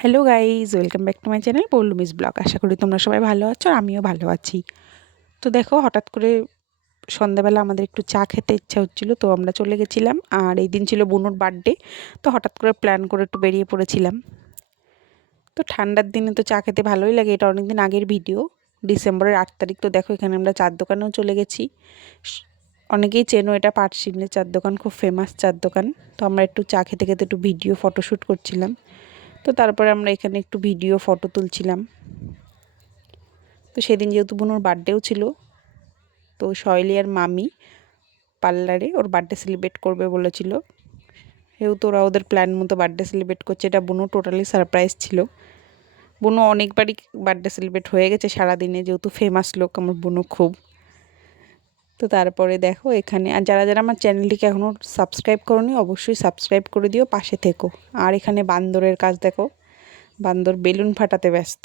Hello guys, welcome back to my channel Poulami's blog. আশা করি তোমরা সবাই ভালো আছো আর আমিও ভালো আছি। তো দেখো, হঠাৎ করে সন্ধ্যাবেলা আমাদের একটু চা খেতে ইচ্ছা হচ্ছিলো, তো আমরা চলে গেছিলাম। আর এই দিন ছিল বুনুর বার্থডে, তো হঠাৎ করে প্ল্যান করে একটু বেরিয়ে পড়েছিলাম। তো ঠান্ডার দিনে তো চা খেতে ভালোই লাগে। এটা অনেক দিন আগের ভিডিও, ডিসেম্বরের 8 তারিখ। তো দেখো, এখানে আমরা চার দোকানেও চলে গেছি। অনেকেই চেনো, এটা পাটশিবনির চার দোকান, খুব ফেমাস চার দোকান। তো আমরা একটু চা খেতে খেতে একটু ভিডিও ফটোশ্যুট করছিলাম। তো তারপরে আমরা এখানে একটু ভিডিও ফটো তুলছিলাম। তো সেদিন যেহেতু বুনুর বার্থডেও ছিল, তো শৈলী আর মামি পার্লারে ওর বার্থডে সেলিব্রেট করবে বলেছিল। যেহেতু ওরা ওদের প্ল্যান মতো বার্থডে সেলিব্রেট করছে, এটা বুনু টোটালি সারপ্রাইজ ছিল। বুনু অনেকবারই বার্থডে সেলিব্রেট হয়ে গেছে সারাদিনে, যেহেতু ফেমাস লোক আমার বুনু খুব। তো তারপরে দেখো এখানে, আর যারা যারা আমার চ্যানেলটিকে এখনও সাবস্ক্রাইব করোনি অবশ্যই সাবস্ক্রাইব করে দিও, পাশে থেকো। আর এখানে বান্দরের কাজ দেখো, বান্দর বেলুন ফাটাতে ব্যস্ত।